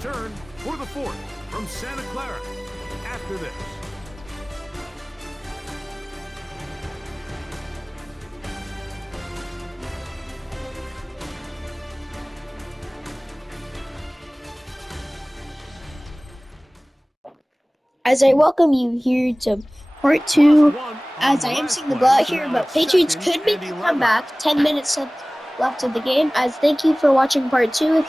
Turn for the fourth from Santa Clara after this. As I welcome you here to part 2, as I am seeing the blowout here, but Patriots could make a comeback. 10 minutes left of the game. As thank you for watching part 2.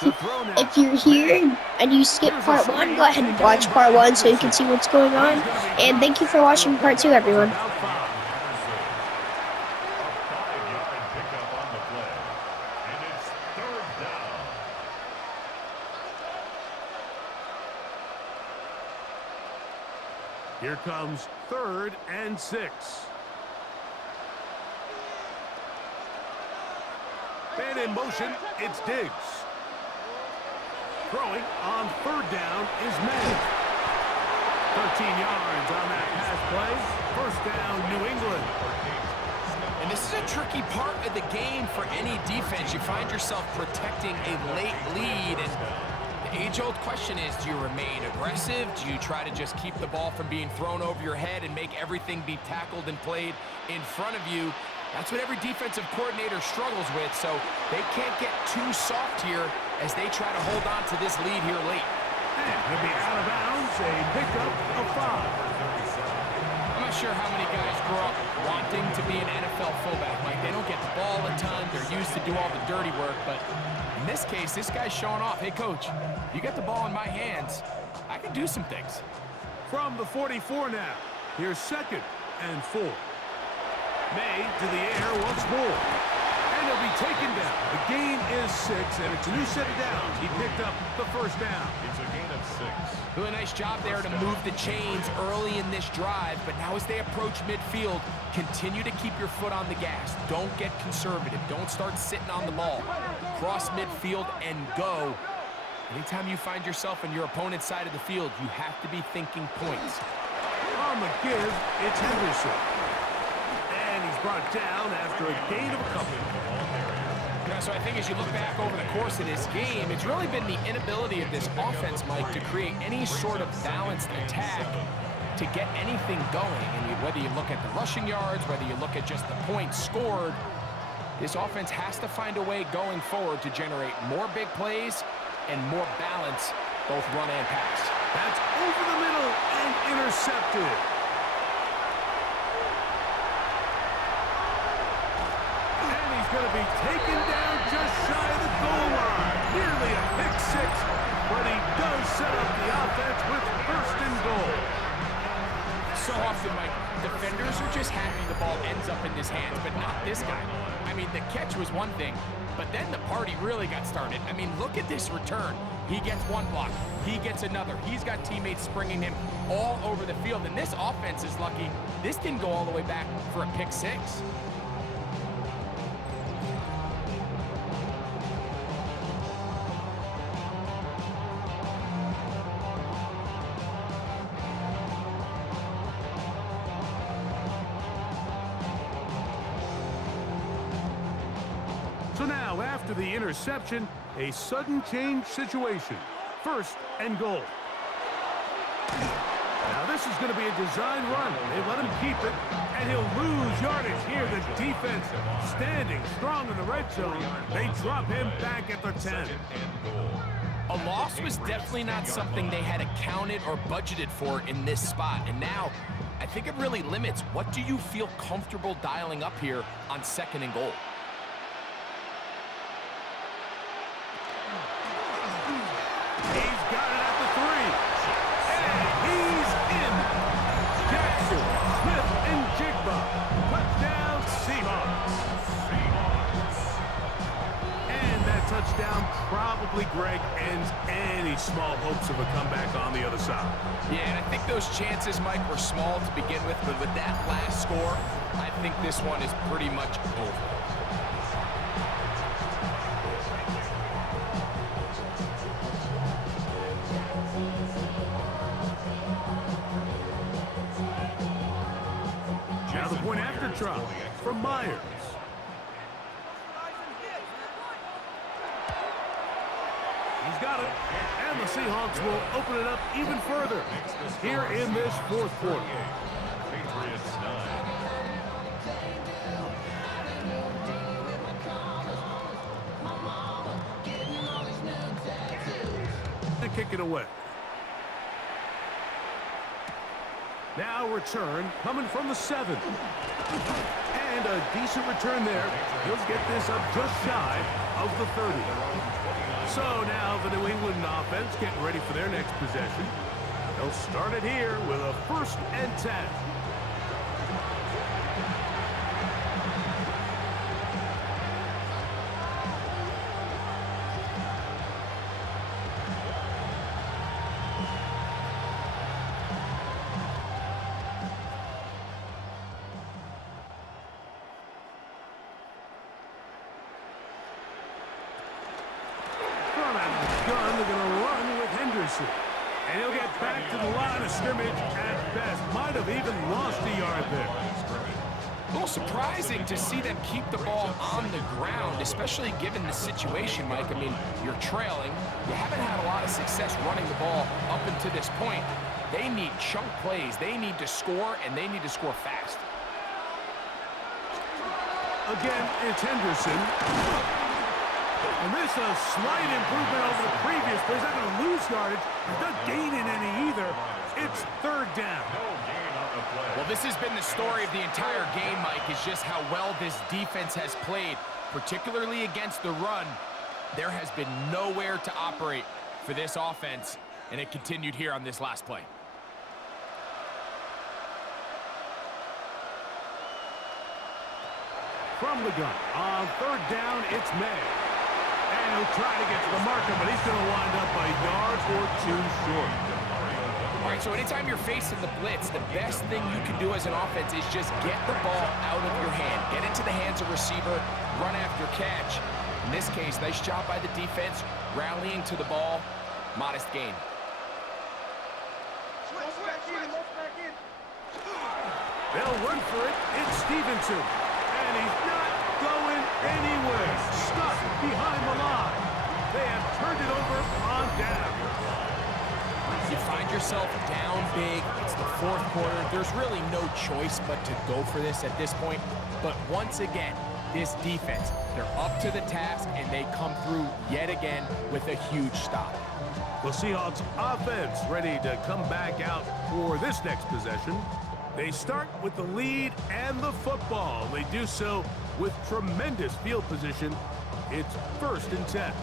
If you're here and you skip part 1, go ahead and watch part 1 so you can see what's going on. And thank you for watching part 2, everyone. Here comes 3rd and 6. And in motion, it's Diggs. Throwing on 3rd down is Madden. 13 yards on that pass play. 1st down, New England. And this is a tricky part of the game for any defense. You find yourself protecting a late lead, and the age-old question is, do you remain aggressive? Do you try to just keep the ball from being thrown over your head and make everything be tackled and played in front of you? That's what every defensive coordinator struggles with, so they can't get too soft here as they try to hold on to this lead here late. And he'll be out of bounds, a pickup of 5. I'm not sure how many guys grow up wanting to be an NFL fullback. Like, they don't get the ball a ton. They're used to do all the dirty work, but in this case, this guy's showing off. Hey, coach, you get the ball in my hands. I can do some things. From the 44 now, here's 2nd and 4. May to the air once more. And he'll be taken down. The gain is 6, and it's a new set of downs. He picked up the 1st down. It's a gain of 6. Doing a nice job there to move the chains early in this drive, but now as they approach midfield, continue to keep your foot on the gas. Don't get conservative. Don't start sitting on the ball. Cross midfield and go. Anytime you find yourself on your opponent's side of the field, you have to be thinking points. On the give, it's Henderson. And he's brought down after a gain of a couple. Yeah, so I think as you look back over the course of this game, it's really been the inability of this offense, Mike, to create any sort of balanced attack to get anything going. And whether you look at the rushing yards, whether you look at just the points scored, this offense has to find a way going forward to generate more big plays and more balance, both run and pass. That's over the middle and intercepted. And he's going to be taken down just shy of the goal line. Nearly a pick 6, but he does set up the offense with 1st and goal. So often, Mike, defenders are just happy the ball ends up in his hands, but not this guy. I mean, the catch was one thing, but then the party really got started. I mean, look at this return. He gets one block. He gets another. He's got teammates springing him all over the field, and this offense is lucky. This didn't go all the way back for a pick 6. So now, after the interception, a sudden change situation. 1st and goal. Now this is going to be a design run. They let him keep it, and he'll lose yardage here. The defense standing strong in the red zone. They drop him back at the 10. A loss was definitely not something they had accounted or budgeted for in this spot. And now, I think it really limits what do you feel comfortable dialing up here on 2nd and goal. He's got it at the 3. And he's in. Jackson, Smith, and Jigba. Touchdown, Seahawks. And that touchdown probably, Greg, ends any small hopes of a comeback on the other side. Yeah, and I think those chances, Mike, were small to begin with, but with that last score, I think this one is pretty much over. Now the point after drop from Myers. He's got it. And the Seahawks will open it up even further here in this fourth quarter. Patriots 9. To kick it away. Now return coming from the 7. And a decent return there. He'll get this up just shy of the 30. So now the New England offense getting ready for their next possession. They'll start it here with a 1st and 10. They're going to run with Henderson. And he'll get back to the line of scrimmage at best. Might have even lost a yard there. A little surprising to see them keep the ball on the ground, especially given the situation, Mike. I mean, you're trailing. You haven't had a lot of success running the ball up until this point. They need chunk plays. They need to score, and they need to score fast. Again, it's Henderson. And this is a slight improvement over the previous play. He's not going to lose yardage. He's not gaining any either. It's 3rd down. Well, this has been the story of the entire game, Mike, is just how well this defense has played, particularly against the run. There has been nowhere to operate for this offense, and it continued here on this last play. From the gun, on 3rd down, it's May. And he'll try to get to the marker, but he's going to wind up a yard or 2 short. All right, so anytime you're facing the blitz, the best thing you can do as an offense is just get the ball out of your hand. Get into the hands of receiver, run after catch. In this case, nice job by the defense, rallying to the ball. Modest gain. They'll run for it. It's Stevenson. And he's not going anywhere. Stuck behind the line. They have turned it over on down. You find yourself down big. It's the 4th quarter. There's really no choice but to go for this at this point. But once again, this defense, they're up to the task, and they come through yet again with a huge stop. The Seahawks offense ready to come back out for this next possession. They start with the lead and the football. They do so with tremendous field position. It's 1st and 10.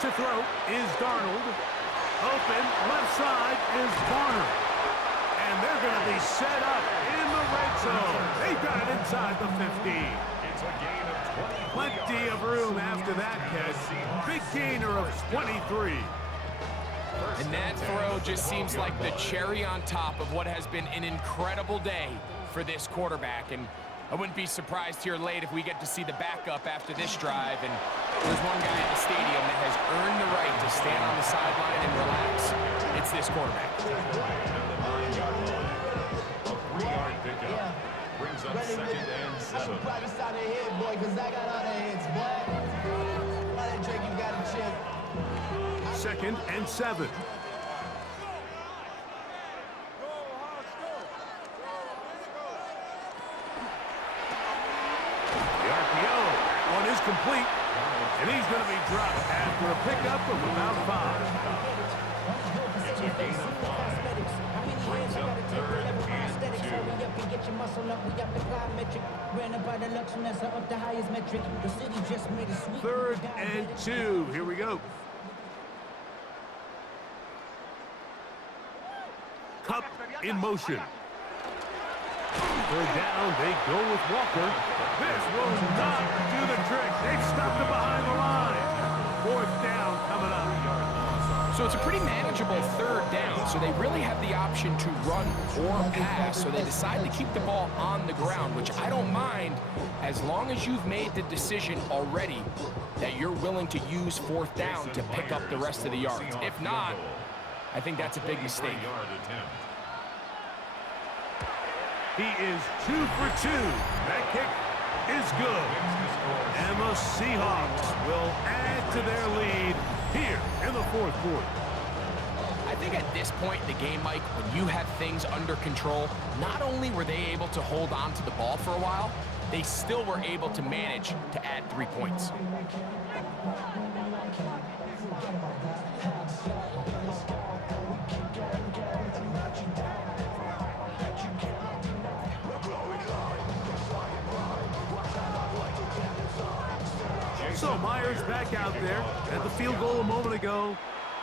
To throw is Darnold. Open, left side is Varner. And they're going to be set up in the red zone. They've got it inside the 50. It's a gain of 20. Plenty of room after that catch. Big gainer of 23. And that throw just seems like the cherry on top of what has been an incredible day for this quarterback. And I wouldn't be surprised here late if we get to see the backup after this drive. And there's one guy in the stadium that has earned the right to stand on the sideline and relax. It's this quarterback. A 3-yard pickup brings up 2nd and 7. Second and 7. Is complete, and he's going to be dropped after a pickup of about 5. It's a gain of 5. Brings up 3rd and 2. 3rd and 2. Here we go. Cup in motion. 3rd down, they go with Walker. This will not do the trick. They've stopped him behind the line. 4th down coming up. So So it's a pretty manageable third down, so they really have the option to run or pass, so they decide to keep the ball on the ground, which I don't mind as long as you've made the decision already that you're willing to use fourth down to pick up the rest of the yards. If not, I think that's a big mistake. He is 2 for 2. That kick is good. And the Seahawks will add to their lead here in the fourth quarter. I think at this point in the game, Mike, when you have things under control, not only were they able to hold on to the ball for a while, they still were able to manage to add 3 points. So Myers back out there at the field goal a moment ago.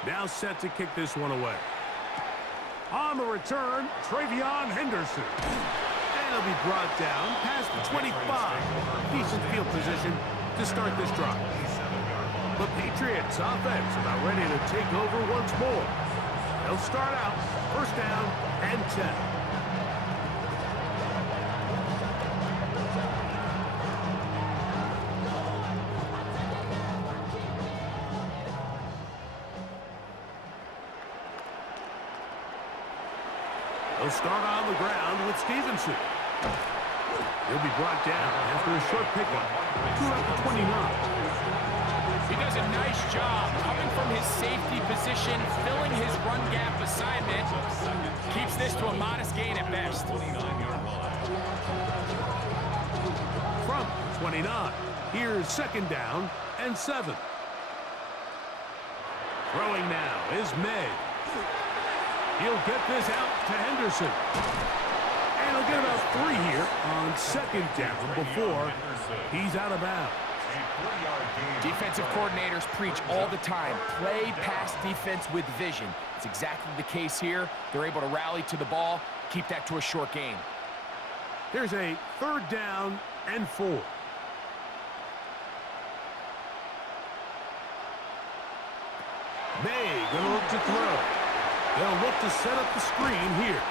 Now set to kick this one away. On the return, Travion Henderson. And he'll be brought down past the 25. Decent field position to start this drive. The Patriots offense about ready to take over once more. They'll start out first down and 10. They'll start on the ground with Stevenson. He'll be brought down after a short pickup. 2 at the 29. He does a nice job coming from his safety position, filling his run gap assignment. Keeps this to a modest gain at best. From 29, here's second down and 7. Throwing now is May. He'll get this out to Henderson. And he'll get about 3 here on second down before he's out of bounds. Defensive coordinators preach all the time, play pass defense with vision. It's exactly the case here. They're able to rally to the ball, keep that to a short gain. Here's a third down and 4. May gonna look to throw. They'll look to set up the screen here.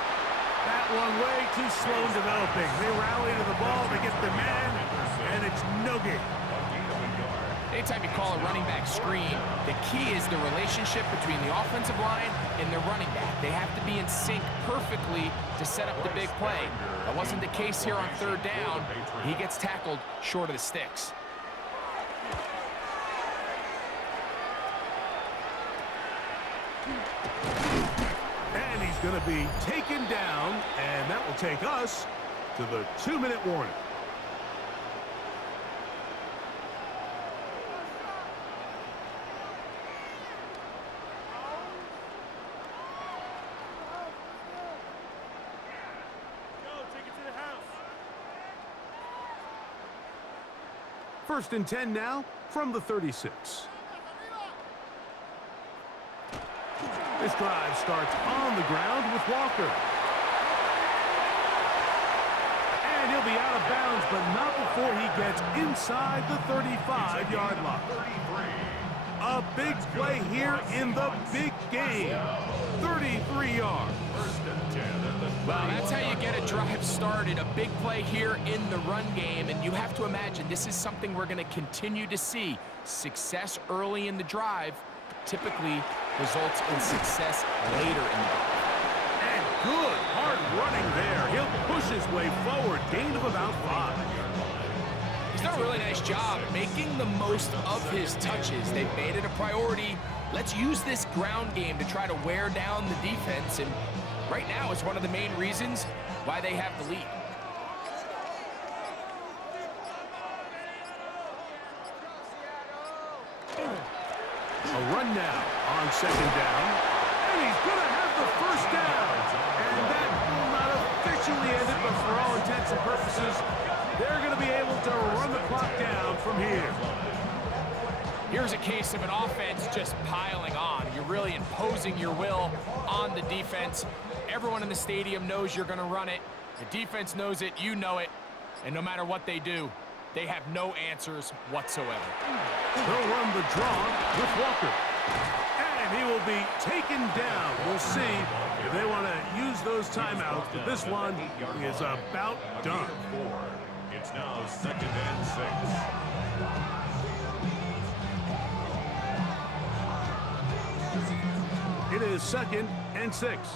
That one way too slow in developing. They rally to the ball, they get the man, and it's no gain. Anytime you call a running back screen, the key is the relationship between the offensive line and the running back. They have to be in sync perfectly to set up the big play. That wasn't the case here on third down. He gets tackled short of the sticks. And he's going to be taken down, and that will take us to the 2-minute warning. First and 10 now from the 36. This drive starts on the ground with Walker. And he'll be out of bounds, but not before he gets inside the 35-yard line. A big play here in the big game. 33 yards. Well, that's how you get a drive started. A big play here in the run game, and you have to imagine this is something we're going to continue to see. Success early in the drive typically results in success later in the drive. And good hard running there. He'll push his way forward. Gain of about 5. He's done a really nice job making the most of his touches. They've made it a priority. Let's use this ground game to try to wear down the defense, and right now it's one of the main reasons why they have the lead. A run now on second down. And he's going to have the first down. And that will not officially end it, but for all intents and purposes, they're going to be able to run the clock down from here. Here's a case of an offense just piling on. You're really imposing your will on the defense. Everyone in the stadium knows you're going to run it. The defense knows it, you know it. And no matter what they do, they have no answers whatsoever. They'll run the draw with Walker. And And he will be taken down. We'll see if they want to use those timeouts, but this one is about done. It's now 2nd and 6. It is 2nd and 6.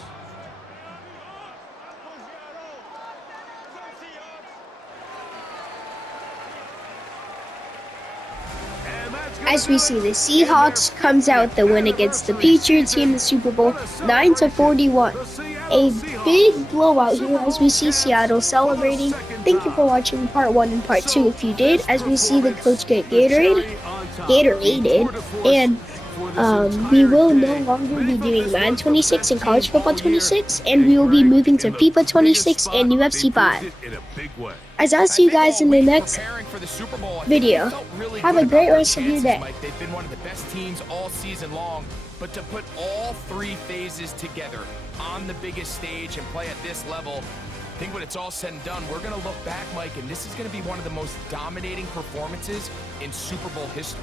As we see, the Seahawks comes out the win against the Patriots here in the Super Bowl, 9-41. A big blowout here as we see Seattle celebrating. Thank you for watching part 1 and part 2 if you did, as we see the coach get Gatoraded, and we will no longer be doing Madden 26 and College Football 26, and we will be moving to FIFA 26 and UFC 5. As I'll see you guys in the next video. Have a great rest of your day. They've been one of the best teams all season long, but to put all 3 phases together on the biggest stage and play at this level, I think when it's all said and done, we're going to look back, Mike, and this is going to be one of the most dominating performances in Super Bowl history.